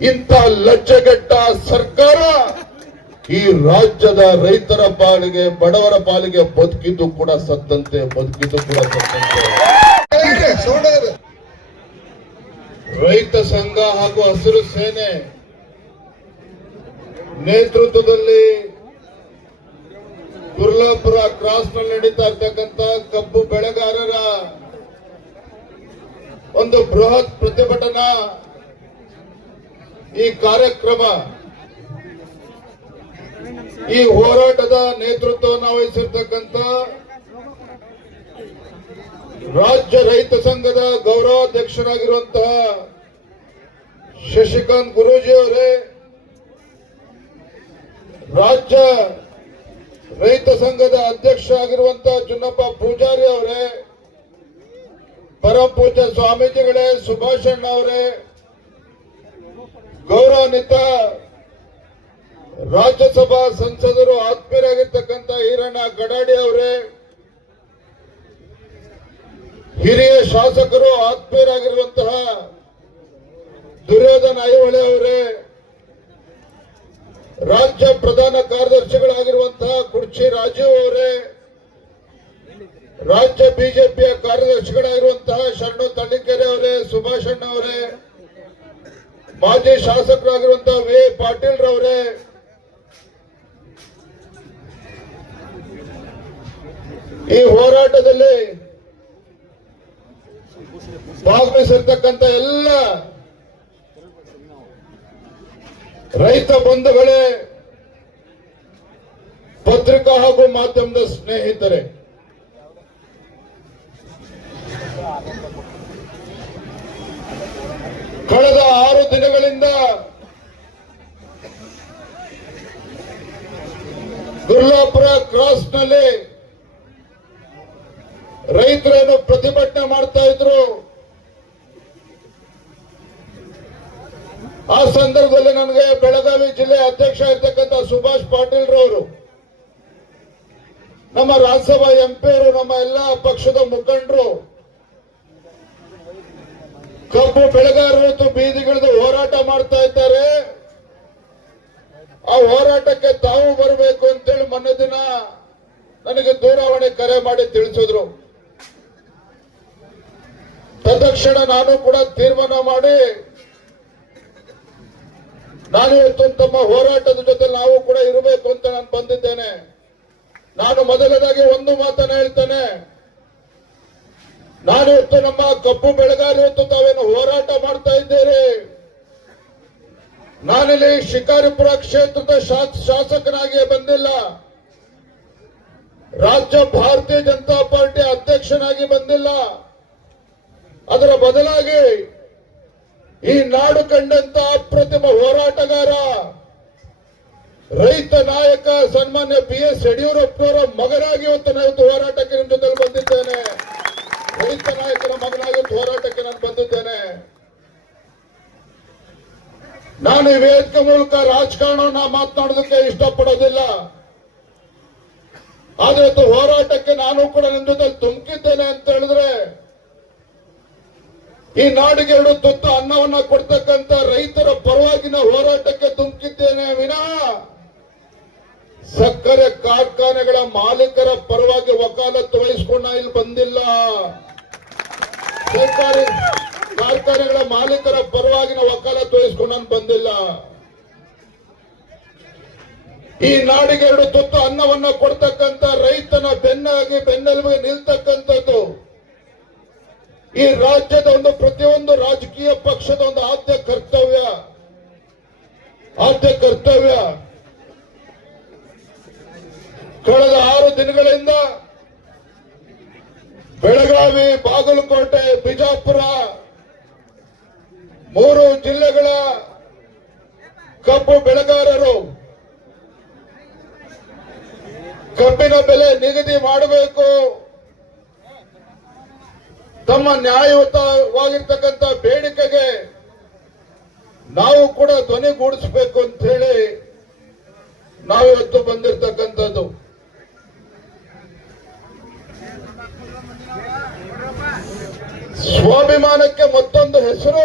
ಇಂಥ ಲಜ್ಜೆಗೆಟ್ಟ ಸರ್ಕಾರ ಈ ರಾಜ್ಯದ ರೈತರ ಪಾಲಿಗೆ, ಬಡವರ ಪಾಲಿಗೆ ಬದುಕಿದ್ದು ಕೂಡ ಸತ್ತಂತೆ, ಬದುಕಿದ್ದು ಕೂಡ ಸತ್ತಂತೆ. ರೈತ ಸಂಘ ಹಾಗೂ ಹಸಿರು ಸೇನೆ ನೇತೃತ್ವದಲ್ಲಿ ಕುರ್ಲಾಪುರ ಕ್ರಾಸ್ನಲ್ಲಿ ನಡೀತಾ ಇರ್ತಕ್ಕಂತ ಕಬ್ಬು ಬೆಳೆಗಾರರ ಒಂದು ಬೃಹತ್ ಪ್ರತಿಭಟನಾ ಈ ಕಾರ್ಯಕ್ರಮ, ಈ ಹೋರಾಟದ ನೇತೃತ್ವವನ್ನು ವಹಿಸಿರ್ತಕ್ಕಂಥ ರಾಜ್ಯ ರೈತ ಸಂಘದ ಗೌರವಾಧ್ಯಕ್ಷರಾಗಿರುವಂತಹ ಶಶಿಕಾಂತ್ ಗುರೂಜಿ ಅವರೇ, ರಾಜ್ಯ ರೈತ ಸಂಘದ ಅಧ್ಯಕ್ಷ ಆಗಿರುವಂತಹ ಚುನ್ನಪ್ಪ ಪೂಜಾರಿ ಅವರೇ ಪರಮ ಪೂಜ್ಯ ಸ್ವಾಮೀಜಿಗಳೇ, ಸುಭಾಷಣ್ಣ ಅವರೇ ಗೌರವಾನ್ವಿತ ರಾಜ್ಯಸಭಾ ಸಂಸದರು ಆತ್ಮೀಯರಾಗಿರ್ತಕ್ಕಂಥ ಈರಣ್ಣ ಗಡಾಡಿ ಅವರೇ, ಹಿರಿಯ ಶಾಸಕರು ಆತ್ಮೀಯರಾಗಿರುವಂತಹ ದುರ್ಯೋಧನ ಐಹೊಳೆ ಅವರೇ, ರಾಜ್ಯ ಪ್ರಧಾನ ಕಾರ್ಯದರ್ಶಿಗಳಾಗಿರುವಂತಹ ಕುರ್ಚಿ ರಾಜೀವ್ ಅವರೇ, ರಾಜ್ಯ ಬಿಜೆಪಿಯ ಕಾರ್ಯದರ್ಶಿಗಳಾಗಿರುವಂತಹ ಶರಣು ತಳ್ಳಿಕೆರೆ ಅವರೇ, ಸುಭಾಷಣ್ಣ ಅವರೇ ಮಾಜಿ ಶಾಸಕರಾಗಿರುವಂತ ವಿ ಪಾಟೀಲ್ ರವರೇ, ಈ ಹೋರಾಟದಲ್ಲಿ ಭಾಗವಹಿಸಿರ್ತಕ್ಕಂಥ ಎಲ್ಲ ರೈತ ಬಂಧುಗಳೇ, ಪತ್ರಿಕಾ ಹಾಗೂ ಮಾಧ್ಯಮದ ಸ್ನೇಹಿತರೆ ಕಳೆದ ಆರು ದಿನಗಳಿಂದ ದುರ್ಲಾಪುರ ಕ್ರಾಸ್ನಲ್ಲಿ ರೈತರೇನು ಪ್ರತಿಭಟನೆ ಮಾಡ್ತಾ ಇದ್ರು. ಆ ಸಂದರ್ಭದಲ್ಲಿ ನನಗೆ ಬೆಳಗಾವಿ ಜಿಲ್ಲೆ ಅಧ್ಯಕ್ಷ ಇರ್ತಕ್ಕಂಥ ಸುಭಾಷ್ ಪಾಟೀಲ್ ರವರು ನಮ್ಮ ರಾಜ್ಯಸಭಾ ಎಂಪಿಯರು ನಮ್ಮ ಎಲ್ಲ ಪಕ್ಷದ ಮುಖಂಡರು ಕಬ್ಬು ಬೆಳೆಗಾರರು ಬೀದಿಗಿಳಿದು ಹೋರಾಟ ಮಾಡ್ತಾ ಇದ್ದಾರೆ. ಆ ಹೋರಾಟಕ್ಕೆ ತಾವು ಬರಬೇಕು ಅಂತೇಳಿ ಮೊನ್ನೆ ದಿನ ನನಗೆ ದೂರವಾಣಿ ಕರೆ ಮಾಡಿ ತಿಳಿಸಿದ್ರು. ತದಕ್ಷಣ ನಾನು ಕೂಡ ತೀರ್ಮಾನ ಮಾಡಿ ನಾನು ಇವತ್ತು ತಮ್ಮ ಹೋರಾಟದ ಜೊತೆ ನಾವು ಕೂಡ ಇರಬೇಕು ಅಂತ ನಾನು ಬಂದಿದ್ದೇನೆ. ನಾನು ಮೊದಲನೇದಾಗಿ ಒಂದು ಮಾತನ್ನ ಹೇಳ್ತೇನೆ. ನಾನು ಇವತ್ತು ನಮ್ಮ ಕಬ್ಬು ಬೆಳೆಗಾರರು ಇವತ್ತು ತಾವೇನು ಹೋರಾಟ ಮಾಡ್ತಾ ಇದ್ದೇನೆ ನಾನಿಲ್ಲಿ ಶಿಕಾರಿಪುರ ಕ್ಷೇತ್ರದ ಶಾಸಕನಾಗಿಯೇ ಶಾಸಕನಾಗಿ ಬಂದಿಲ್ಲ. ರಾಜ್ಯ ಭಾರತೀಯ ಜನತಾ ಪಾರ್ಟಿ ಅಧ್ಯಕ್ಷನಾಗಿ ಬಂದಿಲ್ಲ. ಅದರ ಬದಲಾಗಿ ಈ ನಾಡು ಕಂಡಂತ ಅಪ್ರತಿಮ ಹೋರಾಟಗಾರ, ರೈತ ನಾಯಕ ಸನ್ಮಾನ್ಯ ಬಿ ಎಸ್ ಯಡಿಯೂರಪ್ಪನವರ ಮಗನಾಗಿ ಇವತ್ತು ನಾವು ಹೋರಾಟಕ್ಕೆ ನಿಮ್ಮ ಜೊತೆ ಬಂದಿದ್ದೇನೆ ನಾನು ಈ ವೇದಿಕೆ ಮೂಲಕ ರಾಜಕಾರಣವನ್ನ ಮಾತನಾಡೋದಕ್ಕೆ ಇಷ್ಟಪಡೋದಿಲ್ಲ. ಆದ್ರೆ ಹೋರಾಟಕ್ಕೆ ನಾನು ಕೂಡ ನಿಮ್ಮ ಜೊತೆ ತುಮಕಿದ್ದೇನೆ ಅಂತ ಹೇಳಿದ್ರೆ, ಈ ನಾಡಿಗೆ ಎರಡು ತುತ್ತು ಅನ್ನವನ್ನ ಕೊಡ್ತಕ್ಕಂತ ರೈತರ ಪರವಾಗಿನ ಹೋರಾಟಕ್ಕೆ ತುಮಕಿದ್ದೇನೆ ವಿನಾ. ಸಕ್ಕರೆ ಕಾರ್ಖಾನೆಗಳ ಮಾಲೀಕರ ಪರವಾಗಿ ವಕಾಲತ್ತು ವಹಿಸಿಕೊಂಡ ಇಲ್ಲಿ ಬಂದಿಲ್ಲ. ಸರ್ಕಾರಿ ಕಾರ್ಖಾನೆಗಳ ಮಾಲೀಕರ ಪರವಾಗಿನ ನಾವು ವಹಿಸಿಕೊಂಡು ನಾನು ಬಂದಿಲ್ಲ. ಈ ನಾಡಿಗೆ ಎರಡು ತುತ್ತು ಅನ್ನವನ್ನ ಕೊಡ್ತಕ್ಕಂತ ರೈತನ ಬೆನ್ನಾಗಿ ಬೆನ್ನೆಲುಬಿಗೆ ನಿಲ್ತಕ್ಕಂಥದ್ದು. ಈ ರಾಜ್ಯದ ಒಂದು ಪ್ರತಿಯೊಂದು ರಾಜಕೀಯ ಪಕ್ಷದ ಒಂದು ಆದ್ಯ ಕರ್ತವ್ಯ. ಆದ್ಯ ಕರ್ತವ್ಯ. ಕಳೆದ ಆರು ದಿನಗಳಿಂದ ಬೆಳಗಾವಿ, ಬಾಗಲಕೋಟೆ, ಬಿಜಾಪುರ ಮೂರು ಜಿಲ್ಲೆಗಳ ಕಬ್ಬು ಬೆಳೆಗಾರರು ಕಬ್ಬಿನ ಬೆಲೆ ನಿಗದಿ ಮಾಡಬೇಕು. ತಮ್ಮ ನ್ಯಾಯಯುತವಾಗಿರ್ತಕ್ಕಂಥ ಬೇಡಿಕೆಗೆ ನಾವು ಕೂಡ ಧ್ವನಿಗೂಡಿಸಬೇಕು ಅಂತ ಹೇಳಿ ನಾವಿವತ್ತು ಬಂದಿರತಕ್ಕಂಥದ್ದು. ಸ್ವಾಭಿಮಾನಕ್ಕೆ ಮತ್ತೊಂದು ಹೆಸರು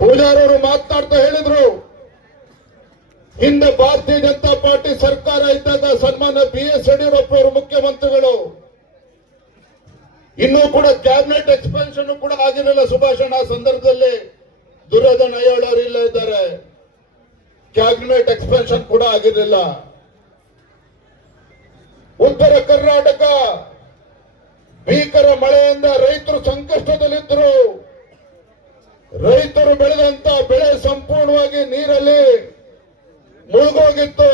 ಪೂಜಾರವರು ಮಾತನಾಡ್ತಾ ಹೇಳಿದ್ರು, ಹಿಂದೆ ಭಾರತೀಯ ಜನತಾ ಪಾರ್ಟಿ ಸರ್ಕಾರ ಇದ್ದಾಗ ಸನ್ಮಾನ್ಯ ಬಿ ಎಸ್ ಯಡಿಯೂರಪ್ಪ ಅವರು ಮುಖ್ಯಮಂತ್ರಿಗಳು. ಇನ್ನೂ ಕೂಡ ಕ್ಯಾಬಿನೆಟ್ ಎಕ್ಸ್ಪೆನ್ಷನ್ ಕೂಡ ಆಗಿರಲಿಲ್ಲ ಸುಭಾಷಣ ಆ ಸಂದರ್ಭದಲ್ಲಿ. ದುರ್ಯೋಧನ ಅಯ್ಯೋಳವರು ಇಲ್ಲ ಇದ್ದಾರೆ. ಕ್ಯಾಬಿನೆಟ್ ಎಕ್ಸ್ಪೆನ್ಷನ್ ಕೂಡ ಆಗಿರಲಿಲ್ಲ. ಉತ್ತರ ಕರ್ನಾಟಕ, ಭೀಕರ ಮಳೆಯಿಂದ ರೈತರು ಸಂಕಷ್ಟದಲ್ಲಿದ್ದರು. ರೈತರು ಬೆಳೆದಂತ ಬೆಳೆ ಸಂಪೂರ್ಣವಾಗಿ ನೀರಲ್ಲಿ ಮುಳುಗೋಗಿತ್ತು.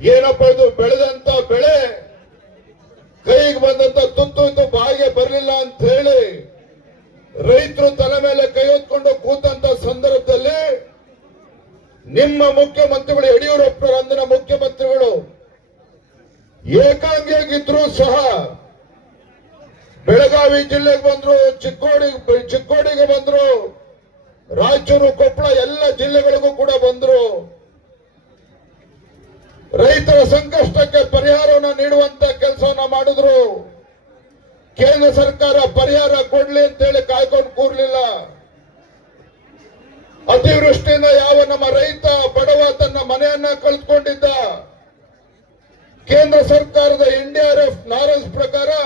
ಏನಪ್ಪ ಇದು ಬೆಳೆದಂತ ಬೆಳೆ? ಕೈಗೆ ಬಂದಂತ ತುತ್ತು ಇದು ಬಾಯಿಗೆ ಬರಲಿಲ್ಲ ಅಂತ ಹೇಳಿ ರೈತರು ತಲೆ ಮೇಲೆ ಕೈ ಹೊತ್ಕೊಂಡು ಕೂತಂತ ಸಂದರ್ಭದಲ್ಲಿ ನಿಮ್ಮ ಮುಖ್ಯಮಂತ್ರಿಗಳು ಯಡಿಯೂರಪ್ಪರ ಅಂದಿನ ಮುಖ್ಯಮಂತ್ರಿಗಳು ಏಕಾಂಗಿಯಾಗಿದ್ರು ಸಹ ಬೆಳಗಾವಿ ಜಿಲ್ಲೆಗೆ ಬಂದ್ರು ಚಿಕ್ಕೋಡಿ ಚಿಕ್ಕೋಡಿಗೆ ಬಂದ್ರು, ರಾಯಚೂರು, ಕೊಪ್ಪಳ ಎಲ್ಲ ಜಿಲ್ಲೆಗಳಿಗೂ ಕೂಡ ಬಂದ್ರು. ರೈತರ ಸಂಕಷ್ಟಕ್ಕೆ ಪರಿಹಾರವನ್ನು ನೀಡುವಂತ ಕೆಲಸವನ್ನ ಮಾಡಿದ್ರು. ಕೇಂದ್ರ ಸರ್ಕಾರ ಪರಿಹಾರ ಕೊಡ್ಲಿ ಅಂತೇಳಿ ಕಾಯ್ಕೊಂಡು ಕೂರ್ಲಿಲ್ಲ. ಅತಿವೃಷ್ಟಿಯಿಂದ ಯಾವ ನಮ್ಮ ರೈತ ಬಡವ ತನ್ನ ಮನೆಯನ್ನ ಕಳೆದುಕೊಂಡಿದ್ದ. ಕೇಂದ್ರ ಸರ್ಕಾರದ ಎನ್ಡಿಆರ್ಎಫ್ ಆರ್ ಪ್ರಕಾರ ಬಡವ ತನ್ನ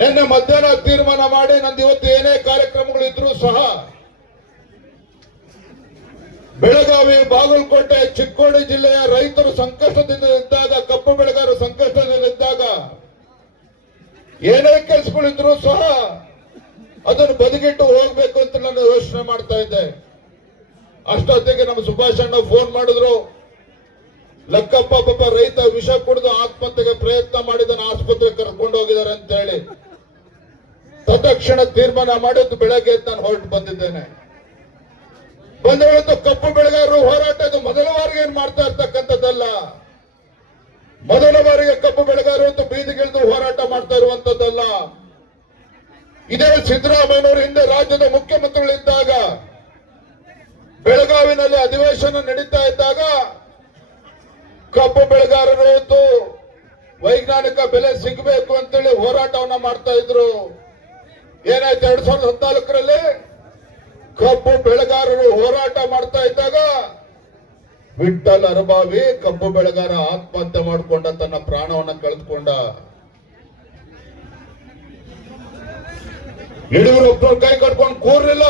ನಿನ್ನೆ ಮಧ್ಯಾಹ್ನ ತೀರ್ಮಾನ ಮಾಡಿ ನಂದು ಇವತ್ತು ಏನೇ ಕಾರ್ಯಕ್ರಮಗಳು ಇದ್ರೂ ಸಹ ಬೆಳಗಾವಿ, ಬಾಗಲಕೋಟೆ, ಚಿಕ್ಕೋಡಿ ಜಿಲ್ಲೆಯ ರೈತರು ಸಂಕಷ್ಟದಿಂದ ಇದ್ದಾಗ ಕಪ್ಪು ಬೆಳೆಗಾರರು ಸಂಕಷ್ಟದಿಂದ ಇದ್ದಾಗ ಏನೇ ಕೆಲಸಗಳಿದ್ರು ಸಹ ಅದನ್ನು ಬದಿಗಿಟ್ಟು ಹೋಗ್ಬೇಕು ಅಂತ ನಾನು ಯೋಚನೆ ಮಾಡ್ತಾ ಇದ್ದೆ. ಅಷ್ಟೊತ್ತಿಗೆ ನಮ್ಮ ಸುಭಾಷ್ ಅಣ್ಣ ಫೋನ್ ಮಾಡಿದ್ರು. ಲಕ್ಕಪ್ಪ ಪಾಪ ರೈತ ವಿಷ ಕುಡಿದು ಆತ್ಮಹತ್ಯೆಗೆ ಪ್ರಯತ್ನ ಮಾಡಿದನ ಆಸ್ಪತ್ರೆಗೆ ಕರ್ಕೊಂಡು ಹೋಗಿದ್ದಾರೆ ಅಂತ ಹೇಳಿ. ತತ್ಕ್ಷಣ ತೀರ್ಮಾನ ಮಾಡಿದ್ದು ಬೆಳಗ್ಗೆ ನಾನು ಹೊರಟು ಬಂದಿದ್ದೇನೆ. ಬಂದ ಇವತ್ತು ಕಪ್ಪು ಬೆಳೆಗಾರರು ಹೋರಾಟ ಮೊದಲ ಬಾರಿಗೆ ಏನ್ ಮಾಡ್ತಾ ಇರ್ತಕ್ಕಂಥದ್ದಲ್ಲ. ಮೊದಲ ಬಾರಿಗೆ ಕಬ್ಬು ಬೆಳೆಗಾರರು ಬೀದಿಗಿಳಿದು ಹೋರಾಟ ಮಾಡ್ತಾ ಇರುವಂತದ್ದಲ್ಲ ಇದೇ ಸಿದ್ದರಾಮಯ್ಯನವರು ಹಿಂದೆ ರಾಜ್ಯದ ಮುಖ್ಯಮಂತ್ರಿಗಳಿದ್ದಾಗ, ಬೆಳಗಾವಿನಲ್ಲಿ ಅಧಿವೇಶನ ನಡೀತಾ ಇದ್ದಾಗ ಕಬ್ಬು ಬೆಳೆಗಾರರು ವೈಜ್ಞಾನಿಕ ಬೆಲೆ ಸಿಗಬೇಕು ಅಂತೇಳಿ ಹೋರಾಟವನ್ನ ಮಾಡ್ತಾ ಇದ್ರು. ಏನಾಯ್ತು ಎರಡ್ ಸಾವಿರದ ಹದಿನಾಲ್ಕರಲ್ಲಿ? ಕಬ್ಬು ಬೆಳೆಗಾರರು ಹೋರಾಟ ಮಾಡ್ತಾ ಇದ್ದಾಗ ವಿಠಲ್ ಅರಬಾವಿ ಕಬ್ಬು ಬೆಳೆಗಾರ ಆತ್ಮಹತ್ಯೆ ಮಾಡಿಕೊಂಡ ತನ್ನ ಪ್ರಾಣವನ್ನ ಕಳೆದುಕೊಂಡ. ಯಡಿಯೂರಪ್ಪನವ್ರ ಕೈ ಕಟ್ಕೊಂಡು ಕೂರ್ಲಿಲ್ಲ.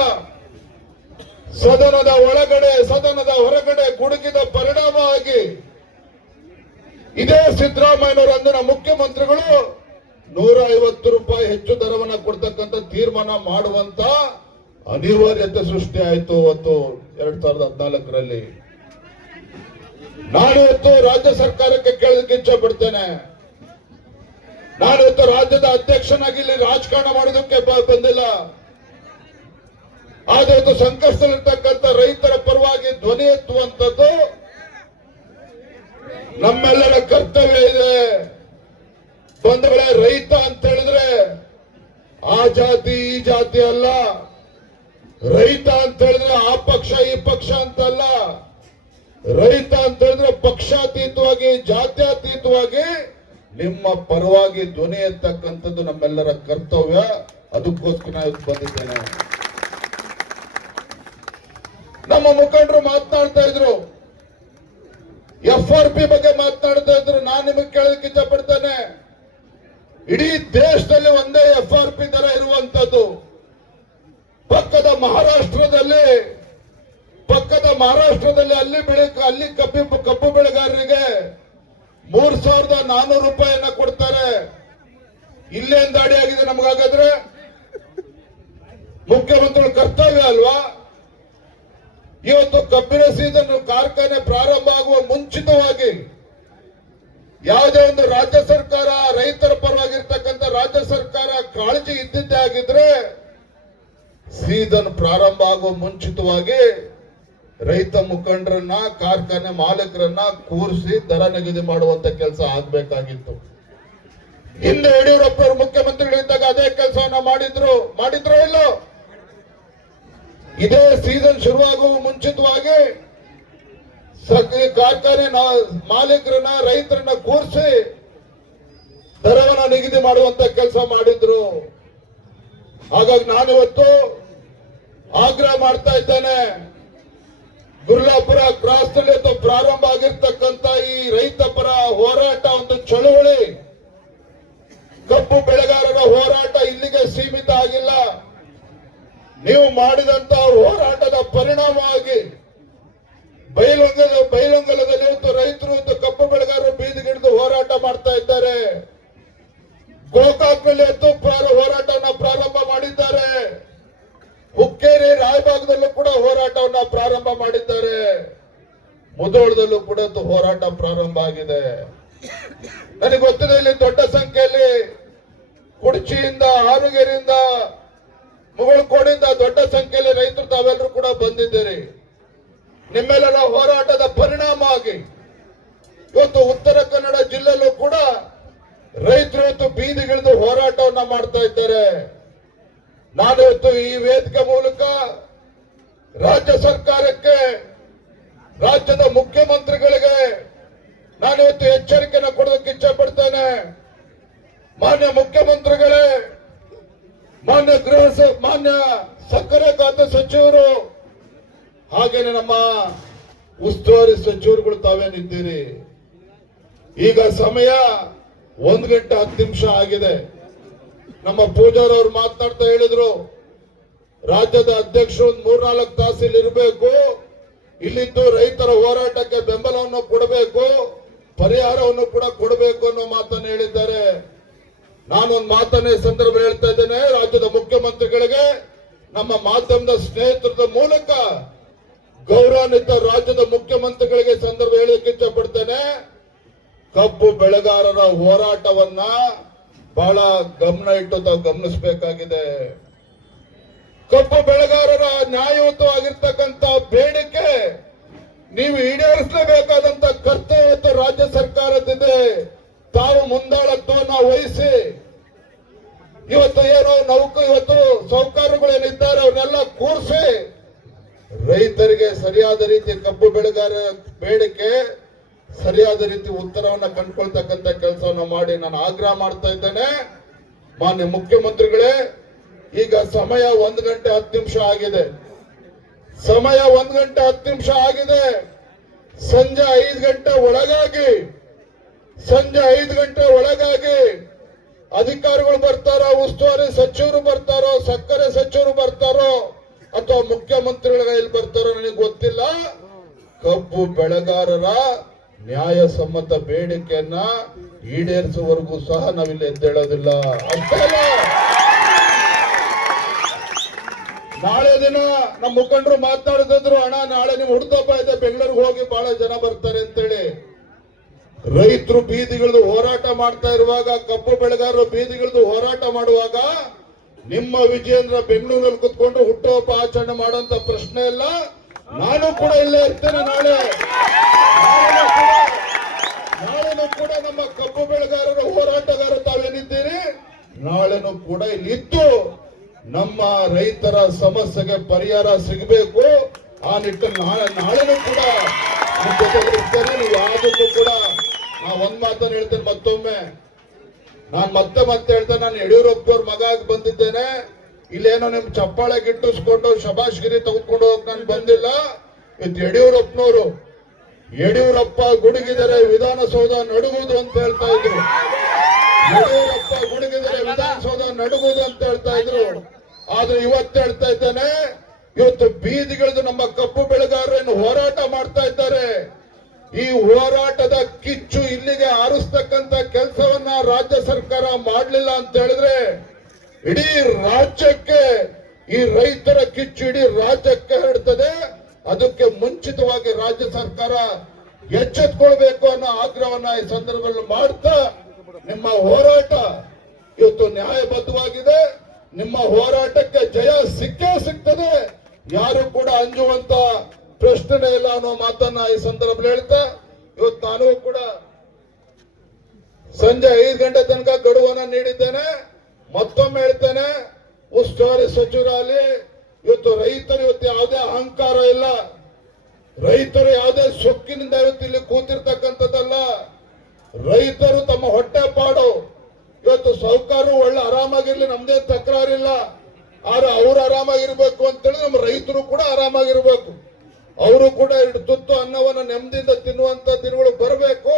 ಸದನದ ಒಳಗಡೆ, ಸದನದ ಹೊರಗಡೆ ಗುಡುಗಿದ ಪರಿಣಾಮವಾಗಿ ಇದೇ ಸಿದ್ದರಾಮಯ್ಯನವರು ಅಂದಿನ ಮುಖ್ಯಮಂತ್ರಿಗಳು ನೂರ ಐವತ್ತು ರೂಪಾಯಿ ಹೆಚ್ಚು ದರವನ್ನ ಕೊಡ್ತಕ್ಕಂಥ ತೀರ್ಮಾನ ಮಾಡುವಂತ ಅನಿವಾರ್ಯತೆ ಸೃಷ್ಟಿ ಆಯ್ತು ಅವತ್ತು ಎರಡ್ ಸಾವಿರದ ಹದಿನಾಲ್ಕರಲ್ಲಿ. ನಾನಿವತ್ತು ರಾಜ್ಯ ಸರ್ಕಾರಕ್ಕೆ ಕೇಳೋದಕ್ಕೆ ಇಚ್ಛೆ ಪಡ್ತೇನೆ. ನಾನಿವತ್ತು ರಾಜ್ಯದ ಅಧ್ಯಕ್ಷನಾಗಿ ಇಲ್ಲಿ ರಾಜಕಾರಣ ಮಾಡೋದಕ್ಕೆ ಬಂದಿಲ್ಲ. ಆದ್ರೆ ಇದು ಸಂಕಷ್ಟದಲ್ಲಿರ್ತಕ್ಕಂಥ ರೈತರ ಪರವಾಗಿ ಧ್ವನಿ ಎತ್ತುವಂಥದ್ದು ನಮ್ಮೆಲ್ಲರ ಕರ್ತವ್ಯ ಬಂಧುಗಳೇ, ರೈತ ಅಂತ ಹೇಳಿದ್ರೆ ಆ ಜಾತಿ, ಈ ಜಾತಿ ಅಲ್ಲ. ರೈತ ಅಂತ ಹೇಳಿದ್ರೆ ಆ ಪಕ್ಷ, ಈ ಪಕ್ಷ ಅಂತಲ್ಲ. ರೈತ ಅಂತ ಹೇಳಿದ್ರೆ ಪಕ್ಷಾತೀತವಾಗಿ, ಜಾತ್ಯತೀತವಾಗಿ ನಿಮ್ಮ ಪರವಾಗಿ ಧ್ವನಿ ಎತ್ತಕ್ಕಂಥದ್ದು ನಮ್ಮೆಲ್ಲರ ಕರ್ತವ್ಯ. ಅದಕ್ಕೋಸ್ಕರ ನಾನು ಬಂದಿದ್ದೇನೆ. ನಮ್ಮ ಮುಖಂಡರು ಮಾತನಾಡ್ತಾ ಇದ್ರು. ಎಫ್ ಆರ್ ಪಿ ಬಗ್ಗೆ ಮಾತನಾಡ್ತಾ ಇದ್ರು. ನಾನು ನಿಮಗೆ ಕೇಳೋದಕ್ಕೆ ಇಷ್ಟಪಡ್ತೇನೆ. ಇಡೀ ದೇಶದಲ್ಲಿ ಒಂದೇ ಎಫ್ ಆರ್ ಪಿ ದರ ಇರುವಂತದ್ದು. ಪಕ್ಕದ ಮಹಾರಾಷ್ಟ್ರದಲ್ಲಿ ಪಕ್ಕದ ಮಹಾರಾಷ್ಟ್ರದಲ್ಲಿ ಅಲ್ಲಿ ಬೆಳೆ, ಅಲ್ಲಿ ಕಬ್ಬಿ, ಕಬ್ಬು ಬೆಳೆಗಾರರಿಗೆ ಮೂರ್ ಸಾವಿರದ ನಾನೂರು ರೂಪಾಯಿಯನ್ನ ಕೊಡ್ತಾರೆ. ಇಲ್ಲೇನ್ ದಾಡಿ ಆಗಿದೆ ನಮಗಾಗಾದ್ರೆ? ಮುಖ್ಯಮಂತ್ರಿಗಳ ಕರ್ತವ್ಯ ಅಲ್ವಾ? ಇವತ್ತು ಕಬ್ಬಿನ ಸೀಸನ್ ಕಾರ್ಖಾನೆ ಪ್ರಾರಂಭ ಆಗುವ ಮುಂಚಿತವಾಗಿ ಯಾವುದೇ ಒಂದು ರಾಜ್ಯ ಸರ್ಕಾರ, ರೈತರ ಪರವಾಗಿರ್ತಕ್ಕಂಥ ರಾಜ್ಯ ಸರ್ಕಾರ ಕಾಳಜಿ ಇದ್ದಿದ್ದೇ ಆಗಿದ್ರೆ ಸೀಸನ್ ಪ್ರಾರಂಭ ಆಗುವ ಮುಂಚಿತವಾಗಿ ರೈತ ಮುಖಂಡರನ್ನ, ಕಾರ್ಖಾನೆ ಮಾಲೀಕರನ್ನ ಕೂರಿಸಿ ದರ ನಿಗದಿ ಮಾಡುವಂತ ಕೆಲಸ ಆಗ್ಬೇಕಾಗಿತ್ತು. ಹಿಂದೆ ಯಡಿಯೂರಪ್ಪನವರು ಮುಖ್ಯಮಂತ್ರಿಗಳಿದ್ದಾಗ ಅದೇ ಕೆಲಸವನ್ನ ಮಾಡಿದ್ರು. ಮಾಡಿದ್ರೋ ಇಲ್ಲೋ? ಇದೇ ಸೀಸನ್ ಶುರುವಾಗುವ ಮುಂಚಿತವಾಗಿ ಸಕ್ರಿ ಕಾರ್ಖಾನೆ ಮಾಲೀಕರನ್ನ, ರೈತರನ್ನ ಕೂರಿಸಿ ದರವನ್ನ ನಿಗದಿ ಮಾಡುವಂತ ಕೆಲಸ ಮಾಡಿದ್ರು. ಹಾಗಾಗಿ ನಾನಿವತ್ತು ಆಗ್ರಹ ಮಾಡ್ತಾ ಇದ್ದೇನೆ. ಗುರ್ಲಾಪುರ ಕ್ರಾಸ್ ಪ್ರಾರಂಭ ಆಗಿರ್ತಕ್ಕಂತ ಈ ರೈತ ಪರ ಹೋರಾಟ ಒಂದು ಚಳುವಳಿ. ಕಬ್ಬು ಬೆಳೆಗಾರರ ಹೋರಾಟ ಇಲ್ಲಿಗೆ ಸೀಮಿತ ಆಗಿಲ್ಲ. ನೀವು ಮಾಡಿದಂತ ಹೋರಾಟದ ಪರಿಣಾಮವಾಗಿ ಬೈಲೊಂಗಲ ಬೈಲೊಂಗಲದಲ್ಲಿ ಇವತ್ತು ರೈತರು ಇವತ್ತು ಕಬ್ಬು ಬೆಳೆಗಾರರು ಬೀದಿಗಿಡಿದು ಹೋರಾಟ ಮಾಡ್ತಾ ಇದ್ದಾರೆ. ಗೋಕಾಕ್ನಲ್ಲಿ ಎದ್ದು ಹೋರಾಟವನ್ನ ಪ್ರಾರಂಭ ಮಾಡಿದ್ದಾರೆ. ಹುಕ್ಕೇರಿ ರಾಯಭಾಗದಲ್ಲೂ ಕೂಡ ಹೋರಾಟವನ್ನ ಪ್ರಾರಂಭ ಮಾಡಿದ್ದಾರೆ. ಮುದೋಳದಲ್ಲೂ ಕೂಡ ಹೋರಾಟ ಪ್ರಾರಂಭ ಆಗಿದೆ. ನನಗೆ ಗೊತ್ತಿದೆ, ಇಲ್ಲಿ ದೊಡ್ಡ ಸಂಖ್ಯೆಯಲ್ಲಿ ಕುಡ್ಚಿಯಿಂದ, ಆರುಗೇರಿಯಿಂದ, ಮುಗಳಕೋಡಿಂದ ದೊಡ್ಡ ಸಂಖ್ಯೆಯಲ್ಲಿ ರೈತರು ತಾವೆಲ್ಲರೂ ಕೂಡ ಬಂದಿದ್ದೀರಿ. ನಿಮ್ಮೆಲ್ಲರ ಹೋರಾಟದ ಪರಿಣಾಮ ಆಗಿ ಇವತ್ತು ಉತ್ತರ ಕನ್ನಡ ಜಿಲ್ಲೆಯಲ್ಲೂ ಕೂಡ ರೈತರು ಇವತ್ತು ಬೀದಿಗಿಳಿದು ಹೋರಾಟವನ್ನ ಮಾಡ್ತಾ ಇದ್ದಾರೆ. ನಾನು ಇವತ್ತು ಈ ವೇದಿಕೆ ಮೂಲಕ ರಾಜ್ಯ ಸರ್ಕಾರಕ್ಕೆ, ರಾಜ್ಯದ ಮುಖ್ಯಮಂತ್ರಿಗಳಿಗೆ ನಾನು ಇವತ್ತು ಎಚ್ಚರಿಕೆಯನ್ನು ಕೊಡೋದಕ್ಕೆ ಇಚ್ಛೆ ಪಡ್ತೇನೆ ಮಾನ್ಯ ಮುಖ್ಯಮಂತ್ರಿಗಳೇ, ಮಾನ್ಯ ಗೃಹ ಮಾನ್ಯ ಸಕ್ಕರೆ ಖಾತೆ ಸಚಿವರು ಹಾಗೇನೆ ನಮ್ಮ ಉಸ್ತುವಾರಿ ಸಚಿವರುಗಳು ತಾವೇನಿದ್ದೀರಿ? ಈಗ ಸಮಯ ಒಂದ್ ಗಂಟೆ ಹತ್ತು ನಿಮಿಷ ಆಗಿದೆ. ನಮ್ಮ ಪೂಜಾರ ಅವರು ಮಾತನಾಡ್ತಾ ಹೇಳಿದ್ರು, ರಾಜ್ಯದ ಅಧ್ಯಕ್ಷರು ಒಂದು ಮೂರ್ನಾಲ್ಕು ತಾಸು ಇಲ್ಲಿ ಇರಬೇಕು, ಇಲ್ಲಿದ್ದು ರೈತರ ಹೋರಾಟಕ್ಕೆ ಬೆಂಬಲವನ್ನು ಕೊಡಬೇಕು, ಪರಿಹಾರವನ್ನು ಕೂಡ ಕೊಡಬೇಕು ಅನ್ನೋ ಮಾತನ್ನು ಹೇಳಿದ್ದಾರೆ. ನಾನೊಂದು ಮಾತನ್ನೇ ಸಂದರ್ಭ ಹೇಳ್ತಾ ಇದ್ದೇನೆ, ರಾಜ್ಯದ ಮುಖ್ಯಮಂತ್ರಿಗಳಿಗೆ ನಮ್ಮ ಮಾಧ್ಯಮದ ಸ್ನೇಹಿತರದ ಮೂಲಕ ಗೌರವಾನ್ವಿತ ರಾಜ್ಯದ ಮುಖ್ಯಮಂತ್ರಿಗಳಿಗೆ ಸಂದರ್ಭ ಹೇಳಲಿಕ್ಕೆ ಇಷ್ಟಪಡ್ತೇನೆ. ಪಡ್ತೇನೆ ಕಬ್ಬು ಬೆಳೆಗಾರರ ಹೋರಾಟವನ್ನ ಬಹಳ ಗಮನ ಇಟ್ಟು ತಾವು ಗಮನಿಸಬೇಕಾಗಿದೆ. ಕಬ್ಬು ಬೆಳೆಗಾರರ ನ್ಯಾಯಯುತವಾಗಿರ್ತಕ್ಕಂಥ ಬೇಡಿಕೆ ನೀವು ಈಡೇರಿಸಲೇಬೇಕಾದಂತ ಕರ್ತವ್ಯ ರಾಜ್ಯ ಸರ್ಕಾರದಿದೆ ತಾವು ಮುಂದಾಳತ್ವವನ್ನು ವಹಿಸಿ. ಇವತ್ತು ಏನೋ ನೌಕ ಇವತ್ತು ಸೌಕರ್ಯಗಳೇನಿದ್ದಾರೆ ಅವನ್ನೆಲ್ಲ ಕೂರಿಸಿ. ರೈತರಿಗೆ ಸರಿಯಾದ ರೀತಿ ಕಬ್ಬು ಬೆಳೆಗಾರ ಬೇಡಿಕೆ, ಸರಿಯಾದ ರೀತಿ ಉತ್ತರವನ್ನ ಕಂಡುಕೊಳ್ತಕ್ಕಂಥ ಕೆಲಸವನ್ನ ಮಾಡಿ ನಾನು ಆಗ್ರಹ ಮಾಡ್ತಾ ಇದ್ದೇನೆ. ಮಾನ್ಯ ಮುಖ್ಯಮಂತ್ರಿಗಳೇ, ಈಗ ಸಮಯ ಒಂದು ಗಂಟೆ ಹತ್ತು ನಿಮಿಷ ಆಗಿದೆ. ಸಮಯ ಒಂದು ಗಂಟೆ ಹತ್ತು ನಿಮಿಷ ಆಗಿದೆ. ಸಂಜೆ ಐದು ಗಂಟೆ ಒಳಗಾಗಿ, ಸಂಜೆ ಐದು ಗಂಟೆ ಒಳಗಾಗಿ ಅಧಿಕಾರಿಗಳು ಬರ್ತಾರೋ ಉಸ್ತುವಾರಿ ಸಚಿವರು ಬರ್ತಾರೋ, ಸಕ್ಕರೆ ಸಚಿವರು ಬರ್ತಾರೋ ಅಥವಾ ಮುಖ್ಯಮಂತ್ರಿಗಳ ಕೈಯಲ್ಲಿ ಬರ್ತಾರೋ ನನಗೆ ಗೊತ್ತಿಲ್ಲ. ಕಬ್ಬು ಬೆಳೆಗಾರರ ನ್ಯಾಯಸಮ್ಮತ ಬೇಡಿಕೆಯನ್ನ ಈಡೇರಿಸುವವರೆಗೂ ಸಹ ನಾವಿಲ್ಲಿ ಎದ್ದೇಳೋದಿಲ್ಲ. ಅಷ್ಟೇ ನಾಳೆ ದಿನ ನಮ್ಮ ಮುಖಂಡರು ಮಾತಾಡ್ತಿದ್ರು ಅಣ್ಣ, ನಾಳೆ ನೀವು ಹುಡ್ತಪ್ಪ ಇದೆ, ಬೆಂಗಳೂರಿಗೆ ಹೋಗಿ ಬಹಳ ಜನ ಬರ್ತಾರೆ ಅಂತೇಳಿ. ರೈತರು ಬೀದಿಗಳದು ಹೋರಾಟ ಮಾಡ್ತಾ ಇರುವಾಗ, ಕಬ್ಬು ಬೆಳೆಗಾರರು ಬೀದಿಗಿಳಿದು ಹೋರಾಟ ಮಾಡುವಾಗ ನಿಮ್ಮ ವಿಜಯೇಂದ್ರ ಬೆಂಗಳೂರಲ್ಲಿ ಕುತ್ಕೊಂಡು ಹುಟ್ಟುಹಬ್ಬ ಆಚರಣೆ ಮಾಡುವಂತ ಪ್ರಶ್ನೆ ಇಲ್ಲ. ನಾನು ಕೂಡ ಇಲ್ಲೇ ಇರ್ತೇನೆ ನಾಳೆ. ನಾಳೆನೂ ಕೂಡ- ನಮ್ಮ ಕಬ್ಬು ಬೆಳೆಗಾರರು ಹೋರಾಟಗಾರರು ತಾವೇನಿದ್ದೀರಿ? ನಾಳೆನೂ ಕೂಡ ಇಲ್ಲಿ ಇದ್ದು ನಮ್ಮ ರೈತರ ಸಮಸ್ಯೆಗೆ ಪರಿಹಾರ ಸಿಗಬೇಕು. ಆ ನಿಟ್ಟಿನಲ್ಲಿ ನಾಳೆ, ನಾಳೆನೂ ಕೂಡ ಇರ್ತೇನೆ. ನೀವು ಯಾವುದಕ್ಕೂ ಕೂಡ ನಾ ಒಂದ್ ಮಾತನ್ನು ಹೇಳ್ತೇನೆ ಮತ್ತೊಮ್ಮೆ. ನಾನ್ ಮತ್ತೆ ಮತ್ತೆ ಹೇಳ್ತೇನೆ ನಾನು ಯಡಿಯೂರಪ್ಪವ್ರ ಮಗ ಆಗಿ ಬಂದಿದ್ದೇನೆ. ಇಲ್ಲೇನೋ ನಿಮ್ ಚಪ್ಪಾಳೆ ಗಿಟ್ಟಿಸ್ಕೊಂಡು ಶಬಾಷ್ಗಿರಿ ತಗೊಂಡ್ಕೊಂಡು ಹೋಗಕ್ ನಾನು ಬಂದಿಲ್ಲ. ಇದು ಯಡಿಯೂರಪ್ಪನವರು. ಯಡಿಯೂರಪ್ಪ ಗುಡುಗಿದರೆ ವಿಧಾನಸೌಧ ನಡುಗುದು ಅಂತ ಹೇಳ್ತಾ ಇದ್ರು. ಯಡಿಯೂರಪ್ಪ ಗುಡುಗಿದರೆ ವಿಧಾನಸೌಧ ನಡುಗುದು ಅಂತ ಹೇಳ್ತಾ ಇದ್ರು. ಆದ್ರೆ ಇವತ್ತು ಹೇಳ್ತಾ ಇದ್ದೇನೆ, ಇವತ್ತು ಬೀದಿಗಿಳಿದು ನಮ್ಮ ಕಬ್ಬು ಬೆಳೆಗಾರರನ್ನು ಹೋರಾಟ ಮಾಡ್ತಾ ಇದ್ದಾರೆ. ಈ ಹೋರಾಟದ ಕಿಚ್ಚು ಇಲ್ಲಿಗೆ ಆರಿಸ್ತಕ್ಕಂತ ಕೆಲಸವನ್ನ ರಾಜ್ಯ ಸರ್ಕಾರ ಮಾಡಲಿಲ್ಲ ಅಂತ ಹೇಳಿದ್ರೆ ಇಡೀ ರಾಜ್ಯಕ್ಕೆ ಈ ರೈತರ ಕಿಚ್ಚು ಇಡೀ ರಾಜ್ಯಕ್ಕೆ ಹರಡ್ತದೆ. ಅದಕ್ಕೆ ಮುಂಚಿತವಾಗಿ ರಾಜ್ಯ ಸರ್ಕಾರ ಎಚ್ಚೆತ್ಕೊಳ್ಬೇಕು ಅನ್ನೋ ಆಗ್ರಹವನ್ನ ಈ ಸಂದರ್ಭದಲ್ಲಿ ಮಾಡ್ತಾ ನಿಮ್ಮ ಹೋರಾಟ ಇವತ್ತು ನ್ಯಾಯಬದ್ಧವಾಗಿದೆ. ನಿಮ್ಮ ಹೋರಾಟಕ್ಕೆ ಜಯ ಸಿಕ್ಕೇ ಸಿಗ್ತದೆ. ಯಾರು ಕೂಡ ಅಂಜುವಂತ ಪ್ರಶ್ನೆ ಇಲ್ಲ ಅನ್ನೋ ಮಾತನ್ನ ಈ ಸಂದರ್ಭದಲ್ಲಿ ಹೇಳ್ತಾ, ಇವತ್ತು ನಾನು ಕೂಡ ಸಂಜೆ ಐದು ಗಂಟೆ ತನಕ ಗಡುವನ್ನ ನೀಡಿದ್ದೇನೆ. ಮತ್ತೊಮ್ಮೆ ಹೇಳ್ತೇನೆ, ಉಸ್ತುವಾರಿ ಸಚಿವರಲ್ಲಿ ಇವತ್ತು ರೈತರು ಇವತ್ತು ಯಾವುದೇ ಅಹಂಕಾರ ಇಲ್ಲ. ರೈತರು ಯಾವುದೇ ಸೊಕ್ಕಿನಿಂದ ಇವತ್ತು ಇಲ್ಲಿ ಕೂತಿರ್ತಕ್ಕಂಥದ್ದಲ್ಲ. ರೈತರು ತಮ್ಮ ಹೊಟ್ಟೆ ಪಾಡು. ಇವತ್ತು ಸೌಕಾರು ಒಳ್ಳೆ ಆರಾಮಾಗಿರ್ಲಿ, ನಮ್ದೇ ತಕರಾರಿಲ್ಲ. ಆದ್ರೆ ಅವ್ರು ಆರಾಮಾಗಿರ್ಬೇಕು ಅಂತೇಳಿ ನಮ್ಮ ರೈತರು ಕೂಡ ಆರಾಮಾಗಿರ್ಬೇಕು. ಅವರು ಕೂಡ ಎರಡು ತುತ್ತು ಅನ್ನವನ್ನು ನೆಮ್ಮದಿಯಿಂದ ತಿನ್ನುವಂತ ದಿನಗಳು ಬರಬೇಕು.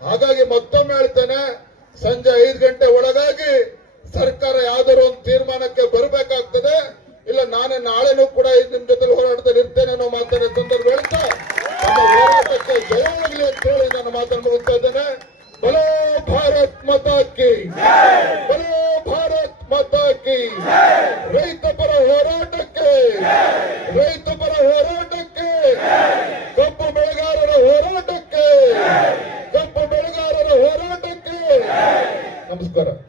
ಹಾಗಾಗಿ ಮತ್ತೊಮ್ಮೆ ಹೇಳ್ತೇನೆ, ಸಂಜೆ ಐದು ಗಂಟೆ ಒಳಗಾಗಿ ಸರ್ಕಾರ ಯಾವ್ದಾದ್ರು ಒಂದು ತೀರ್ಮಾನಕ್ಕೆ ಬರಬೇಕಾಗ್ತದೆ. ಇಲ್ಲ, ನಾನೇ ನಾಳೆನೂ ಕೂಡ ನಿಮ್ ಜೊತೆ ಹೋರಾಟದಲ್ಲಿ ಇರ್ತೇನೆ ಅನ್ನೋ ಈ ಸಂದರ್ಭ ಹೇಳ್ತಾ ಹೋರಾಟಕ್ಕೆ ಜಯವಾಗಲಿ ಅಂತ ಹೇಳಿ ನಾನು ಮಾತನ್ನು ಮುಗಿಸ್ತಾ ಇದ್ದೇನೆ. ಬಲೋ ಭಾರತ್ ಮತ ಕಿ ಬಲೋ ಭಾರತ್ ಮತಾಕಿ ರೈತ ಪರ ಹೋರಾಟಕ್ಕೆ ರೈತ ಪರ ಹೋರಾಟಕ್ಕೆ ಕಬ್ಬು ಬೆಳೆಗಾರರ ಹೋರಾಟಕ್ಕೆ ಕಬ್ಬು ಬೆಳೆಗಾರರ ಹೋರಾಟಕ್ಕೆ. ನಮಸ್ಕಾರ.